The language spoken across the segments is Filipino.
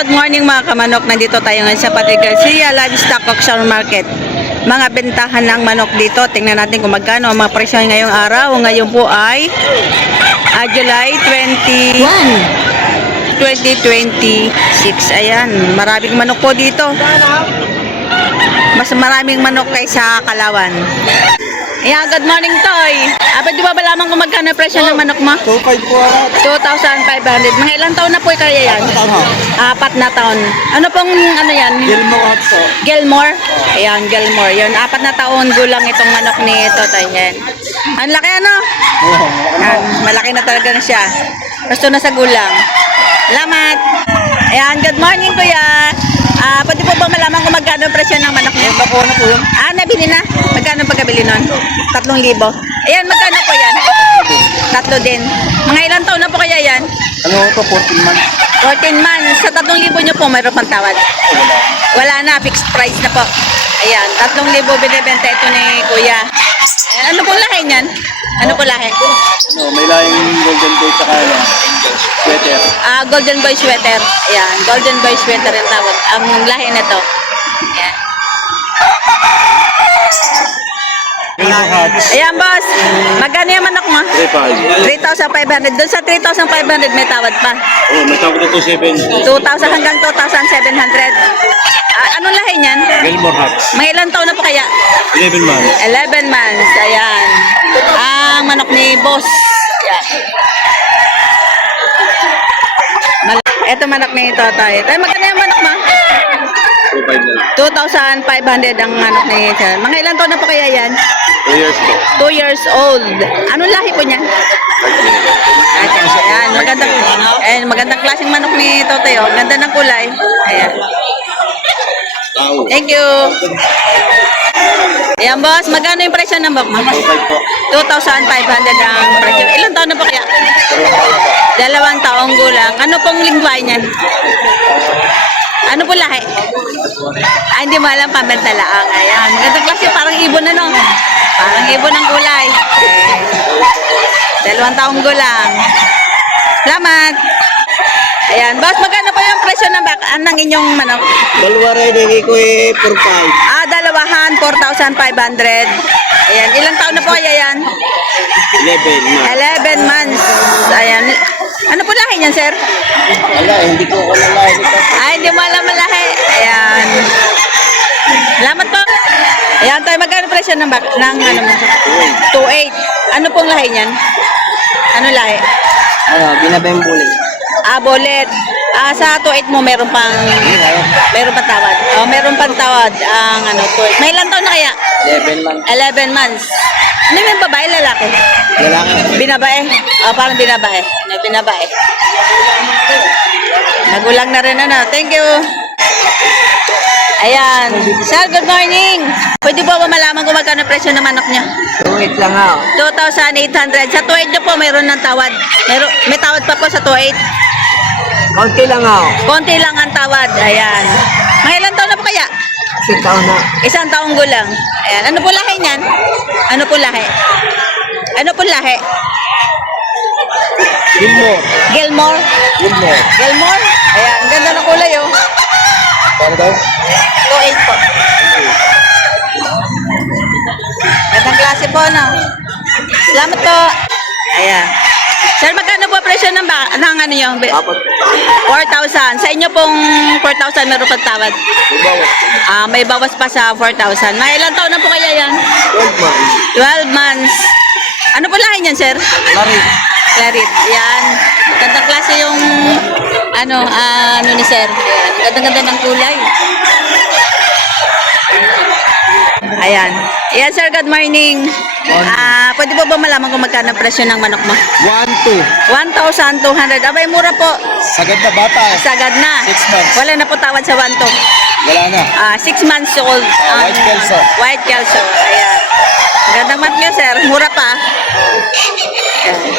good morning mga kamanok. Nandito tayo ngayon sa Patrick Garcia Livestock Auction Market. Mga bentahan ng manok dito. Tingnan natin kung magkano ang mga presyo ngayong araw. Ngayon po ay July 2026. Ayan, maraming manok po dito. Mas maraming manok kaysa Kalawan. Ayan, good morning, Toy. Di ba lamang kung magkano presyo ng manok mo? 2,500. Mga ilang taon na po kaya yan? 4 na taon. Ano pong, ano yan? Gilmore po. Gilmore? Ayan, Gilmore. Yun, 4 na taon gulang itong manok ni Totoy. Ayan. Ang laki ano? Ayan, malaki na talaga na siya. Gusto na sa gulang. Salamat. Ayan, good morning, kuya. Pwede po ba malaman kung magkano ang presyo ng manok niyo? Nakuha na po yun. Nabili na. Magkano pagkabili nun? 3,000. Ayan, magkano po yan? 3 din. Mga ilang taon na po kaya yan? Ano ito? 14 months. 14 months. Sa 3,000 nyo po, mayroon pang tawad. Wala na, fixed price na po. Ayan, 3,000 binibenta ito ni Kuya. Ayan, ano pong lahi niyan? Ano po lahi? Ano, may lahing golden boy tsaka ano, sweater. Golden Boy Sweater. Ayan, Golden Boy Sweater ang tawag. Ang lahi nito. Ayan. Ayan, boss. Magkano yung manok mo? 3,500. Doon sa 3,500 may tawad pa. Oh, may tawag na 2,700. 2,000 hanggang 2,700. Anong lahi niyan? Gilmore Hats. May ilang taon na po kaya? 11 months. 11 months. Ayan. Ang manok ni boss. Ayan. Ito manok ni Totoy. Tayo, magkano yung manok mo? 2,500 na lang. 2,500 ang manok ni Sir. Mga ilang taon na po kaya yan? 2 years po. 2 years old. Anong lahi po niya? Ayan, magandang klaseng manok ni Totoy. Oh. Ganda ng kulay. Ayan. Thank you. Ayan, boss. Magkano yung presyo ng bak mo? 2,500 ang presyo. Ilang taon na po kaya? 2 taong gulang. Ano pong lingwahe niyan? Ano po lahi? Hindi mo alam, pambenta laang. Ayan. Magandang klase, parang ibon na, no? Parang ibon ang kulay. 2 taong gulang. Salamat. Ayan. Boss, magkano po yung presyo ng ng inyong manok? Dalawa rin, hindi ko 4,500. Dalawahan, 4,500. Ayan. Ilang taon na po kaya yan? 11 months. 11 months. Ayan. Ano po lahi niyan, sir? Wala, hindi ko ako nalahin ito. Hindi mo alam ang lahi. Ayan. Salamat po. Ayan, tayo magkano presyo ng ano mo? 2,800. Ano pong lahi niyan? Ano lahi? Ano, binabembuli. Bolet. Sa 2,800 mo meron pang tawad. Meron pang tawad ang ano, 2,800. May ilang taon na kaya? 11 months. 11 months. Ano yung babae, lalaki? Lalaki. Binabae? Parang binabae. Binabae. Nagulang na rin ano. Thank you. Ayan. Sir, good morning. Pwede po ba malaman kung magkano presyo ng manok niya? 2,800 lang ako. 2,800. Sa 2,800 niyo po mayroon ng tawad. May tawad pa po sa 2,800. Kaunti lang ako. Konti lang ang tawad. Ayan. Mga ilang taon na po kaya? 1 taon na. 1 taong gulang. Ayan. Ano po lahi niyan? Ano po lahi? Ano po lahi? Gilmore. Gilmore? Gilmore. Gilmore? Ayan. Ganda ng kulay oh. Paano daw? 2,800 po. Gandang klase po, no? Salamat po. Ayan. Sir, magkano po presyo ng ano nyo? Apat. 4,000. Sa inyo pong 4,000 meron pang tawad. Ibawas. May bawas pa sa 4,000. May ilang taon na po kaya yan? 12 months. 12 months. Ano po lahi niyan, sir? Larit. Clarit. Yan. Gandang klase yung ano ni sir. Yan. Gandang-ganda ng kulay. Ayan. Ayan, sir. Good morning. Pwede po ba malaman kung magkano ang presyo ng manok mo? 1,200. 1,200. Abay, mura po. Sagad na bata eh. Sagad na. 6 months. Wala na po tawad sa 1,200. Wala na. 6 months old. White Kelso. White Kelso. Ayan. Gandang mat nyo, sir. Mura pa. Ayan.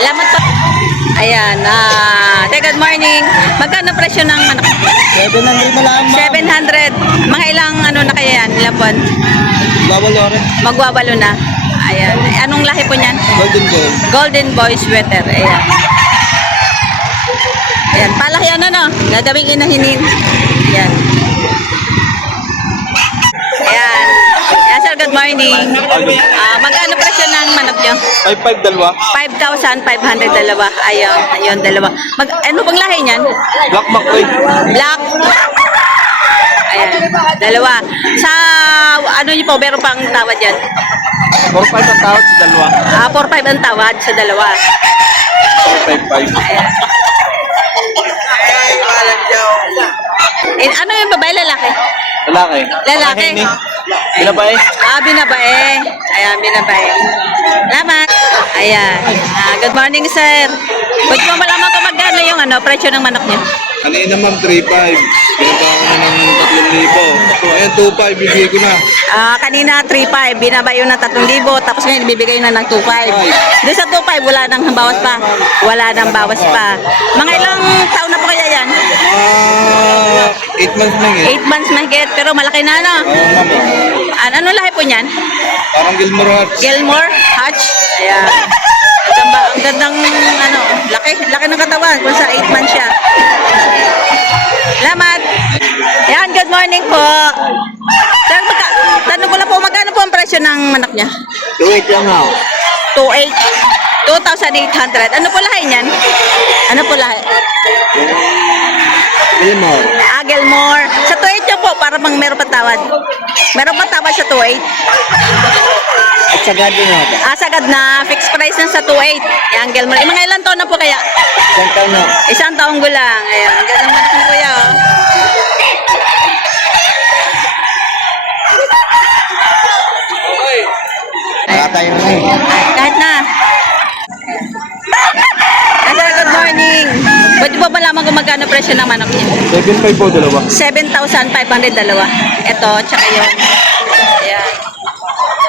Salamat po. Ayan. Good morning. Magkano presyo ng manok? 700 na lang, ma'am. 700. Mga ilang ano na kaya yan? Ilang buwan? Bawal orin. Magwawalo na. Ayan. Anong lahi po niyan? Golden Gold. Golden Boy Sweater. Ayan. Ayan, palaki yan ano, gagawing inahinin. Ayan. Ayan. Ayan sir, good morning. Magkano presyo ng manok nyo? 5-5 dalawa. 5,500 dalawa. Ayun, ayun dalawa. Ano pang lahi niyan? Black McRae. Black. Ayan, dalawa. Sa ano niyo po, meron pang tawad yan? 4-5 ang tawad sa dalawa. 4,500 ang tawad sa dalawa. 4-5-5. Ayan. Ano yung babae lalaki? Lalaki. Lalaki. Binabae. Binabae. Ayan, binabae. Salamat. Ayan. Good morning, sir. Pwede mo malaman kung magkano yung presyo ng manok niyo? Kanina ma'am, 3.5. Binaba ko na ng 3,000. So, ayan, 2.5 bibigay ko na. Kanina 3,500, binaba yun ng 3,000, tapos ngayon bibigay na ng 2,500. Doon sa 2,500, wala nang bawas pa. Wala nang bawas pa. Mga ilang taon na po kaya yan? 8 months na eh. 8 months mahigit, pero malaki na ano? Oo ma'am. Ano lahi po niyan? Parang Gilmore Hearts. Gilmore Hatch? Ayan. Ang gandang laki ng katawan kung sa 8 months siya. Salamat. Ayan, good morning po. Sir, tanong ko lang po, magkano po ang presyo ng manok niya? 2-8 lang ako. 2,800. Ano po lahi niyan? Ano po lahi? Gilmore. Gilmore. Sa 2,800 niyo po, para pang meron pa tawad. Meron pa tawad sa 2,800. At sagad din ako. Sagad na. Fixed price na sa 2,800. Yan, Gilmore. Mga ilang taon na po kaya? Isang taon na. Isang taong gulang. Ayan, ang gandang manok ni kuya, oh. Nakatayo na eh. Kahit na. Sir, good morning. Pwede po malaman kung magkano presyo ng manok niya? 7.5 po dalawa. 7,500 dalawa. Ito, tsaka yun. Ayan.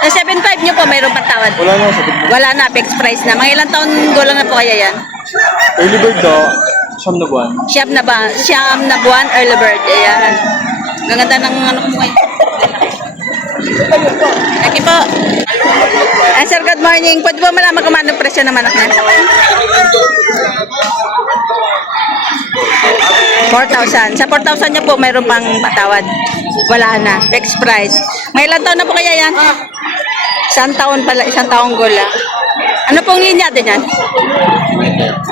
Sa 7,500 niyo po, mayroon pang tawad. Wala na, sa tignan. Wala na, fixed price na. Mga ilang taon gulang na po kaya yan? Early bird daw. Siyam na buwan. Siyam na buwan, early bird. Ayan. Gaganda ng ano mo ngayon. Thank you po. Sir, good morning. Pwede po malaman kung ano presyo ng manok na? 4,000. Sa 4,000 niya po, mayroon pang patawad. Wala na. Fixed price. May ilang taon na po kaya yan? Isang taon pala, isang taong gula. Ano pong linya din yan?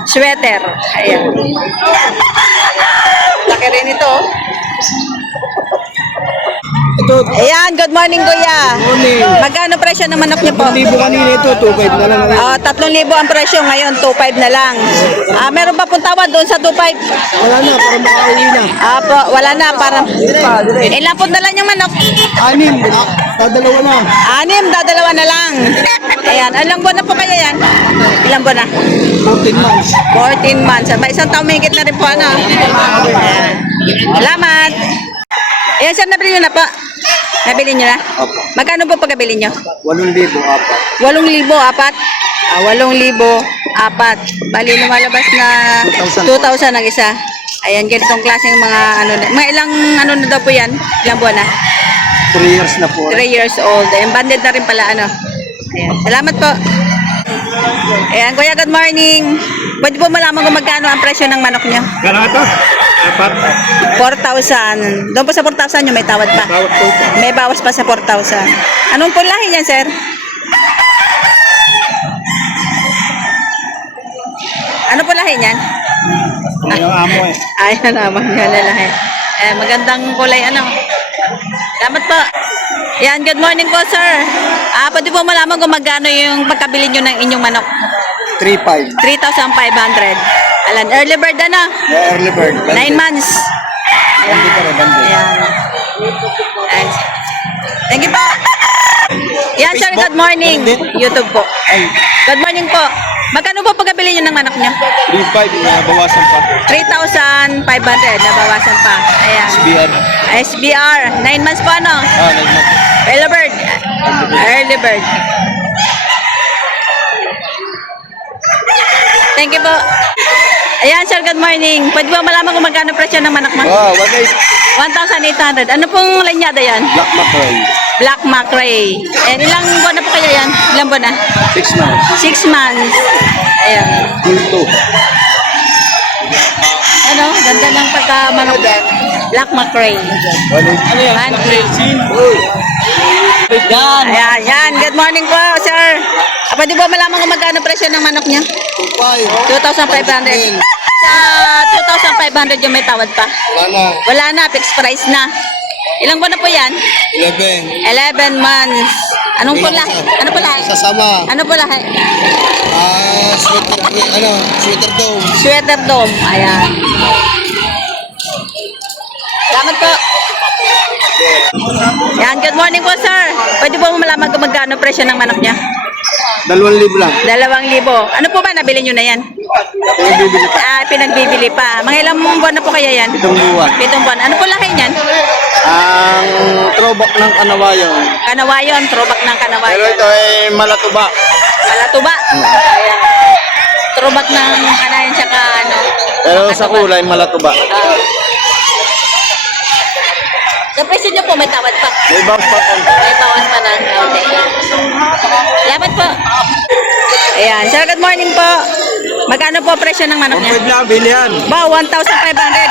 Sweater. Ayan. Laki rin ito. Oh. Ito, Ayan, good morning kuya. morning. Magkano presyo ng manok niyo po? 1,000 kanina ito, 2.5 na lang. 3,000 ang presyo ngayon, 2,500 na lang. Meron pa pong tawad doon sa 2,500? Wala na, para makauwi na. Wala na, para... Ilan po dala niyong manok? 6. Dadalawa na. 6, dadalawa na lang. Ayan, ilang buwan na po kaya yan? Ilang buwan na? 14 months. 14 months. Ba, isang taong mahigit na rin po, ano? Ayan. Salamat. Ayan, sir, nabili niyo na po? Nabili niyo na? Opo. Magkano po pagkabili niyo? 8,000 apat. 8,000, apat? 8,000, apat. Bali, lumalabas na 2,000 ang isa. Ayan, ganitong klaseng mga mga ilang na daw po yan? Ilang buwan na? 3 years na po. 3 years old. Ayan, banded na rin pala, ano? Ayan, salamat po. Ayan, kuya, good morning. Pwede po malaman kung magkano ang presyo ng manok niyo? Gano'n ito? Apat. 4,000. Doon po sa 4,000 nyo, may tawad pa. Tawad po ito. May bawas pa sa 4,000. Anong po lahi niyan, sir? Ano po lahi niyan? Yung amo eh. Ayan naman niya lalahi. Magandang kulay, ano. Salamat po. Yan, good morning po, sir. Pwede po malaman kung magkano yung pagkabili nyo ng inyong manok? 3.5. 3,500. Alan, early bird na. Early bird. 9 months. Bandi ka rin, bandi. Ayan. Ayan. Thank you po. Yan, sir, good morning. YouTube po. Ay, Good morning po. Magkano po pagkabili nyo ng manok nyo? 3.5 na bawasan pa. 3,500. Nabawasan pa. Ayan. SBR. SBR. 9 months po, ano? 9 months. Early bird. Early bird. Thank you po. Ayan, sir, good morning. Pwede ba malaman kung magkano presyo ng manok mo? 1.8. 1,800. Ano pong linyada yan? Black McRae. Black McRae. And ilang buwan na po kaya yan? Ilang buwan na? 6 months. 6 months. Ayan. Bulto. Ano? Ganda ng pagkamanok. Black McRae. Ano yan? 1K. Ayan, yan. Good morning po, sir. Pwede ba malaman kung magkano presyo ng manok niya? 2,500. Sa 2,500 yung may tawad pa. Wala na. Wala na, fixed price na. Ilang buwan na po yan? 11. 11 months. Anong pula? Ano pula? Sasama. Ano pula? Sweater dome. Sweater dome. Ayan. Salamat po. Yan, good morning po, sir. Pwede po malaman kung magkano presyo ng manok niya? 2,000 lang. 2,000. Ano po ba? Nabili nyo na yan? Bibili pa. Pinagbibili pa. Mga ilang buwan na po kaya yan? 7 buwan. 7 buwan. Ano po lahi niyan? Ang throwback ng Kanawayon. Kanawayon. Throwback ng Pero kanawayon. ito ay malatuba. Malatuba. Ayan. Throwback ng kanayan tsaka ano. Pero sa Makatuba. kulay malatuba. Sa presyo nyo po, may tawad pa. May bounce pa konti. May bawas pa ng kaunti. Salamat po. Ayan. Sir, good morning po. Magkano po presyo ng manok niya? na bilihan. Ba, 1,500.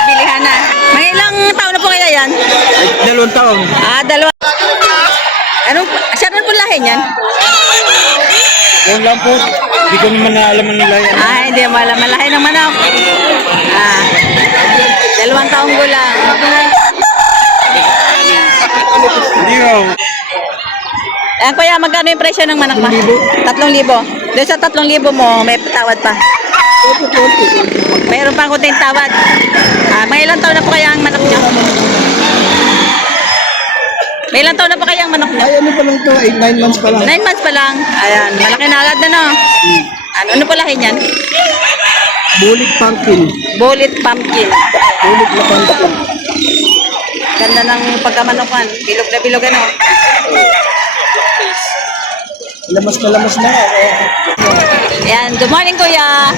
Bilihan na. Mga ilang taon na po kaya yan? 2 taon. Dalawa. Anong, siya rin po lahi niyan? Yan lang po. Hindi ko naman naalaman nila yan. Hindi mo alam. Malahi ng manok. 2 taong gulang. Hindi raw. Ayan, kuya, magkano yung presyo ng manok mo? 3,000. Doon sa 3,000 mo, may tawad pa. Mayroon pang kunting tawad. Mga ilang taon na po kaya ang manok niyo? May ilang taon na po kaya ang manok niyo? Ay, ano pa lang to? 9 months pa lang. 9 months pa lang. Ayan, malaki na agad na, no? Ano po lahi niyan? Bulik pumpkin. Bullet pumpkin. Bulik na pumpkin. Ganda ng pagkamanokan. Bilog na bilog, ano? Lamas na. Ayan, good morning, kuya.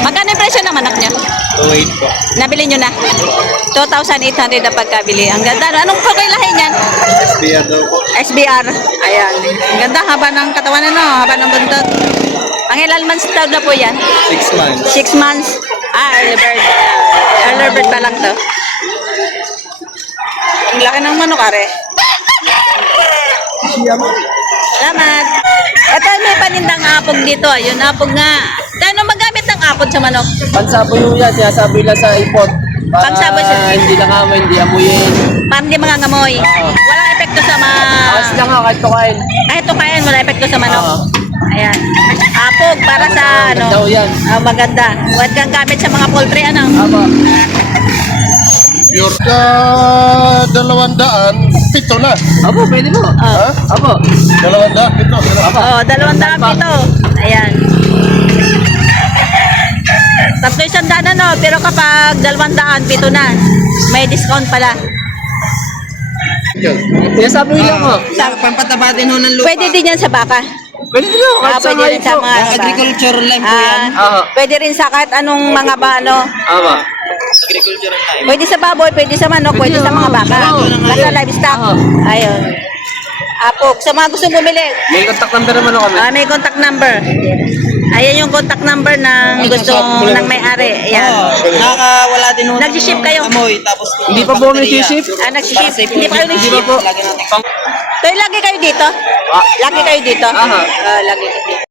Magkano yung presyo ng manok niyo? 2.8 po. Nabili nyo na? 2,800 ang pagkabili. Ang ganda. Anong pagkailahin niyan? SBR daw po. SBR. Ayan. Ang ganda. Haba ng katawan, ano? Haba ng buntot. Ang ilan months daw na po yan? 6 months. 6 months. Early bird. Early bird pa lang to. Ang laki ng manok, are. Salamat. Ito may panindang apog dito. Ayun, apog nga. Kano magamit ng apog sa manok? Pansaboy yung yan. Sinasaboy lang sa ipot. Para Pansaboy siya. hindi nakama, hindi amuyin. Para hindi mga ngamoy. Walang epekto sa mga... Akas lang nga kahit tukain. Kahit tukayan, wala epekto sa manok. Oo. Ayan. Apog para sa ano. Daw yan. Maganda. Huwag kang gamit sa mga poultry, ano. Aba. Pure. 200, 7 na. Abo, pwede mo. Oh. Abo. 200, ito. Oo, 200 ito. Ayan. 3,100 ano, pero kapag 200, 7 na. May discount pala. Sinasaboy lang mo. Pampataba din ho ng lupa. Pwede din yan sa baka. Pwede din mo. Kahit sa Pwede rin sa mga... Agriculture line po yan. Pwede rin sa kahit anong mga ano. Aba. Agriculture line. Pwede sa baboy, pwede sa manok, pwede sa mga baka. Basta livestock. Ayun. Apog. Sa mga gustong bumili, May contact number naman ako kami. may contact number. Ayan yung contact number ng gustong ng may-ari. Ayan. Nakakawala din ho. Nag-ship kayo? Amoy, tapos Hindi pa po may ship? Nag-ship. Hindi pa kayo Hindi nag-ship. pa po. Lagi natin. Toy, lagi kayo dito? Lagi kayo dito? Aha. Lagi kayo dito.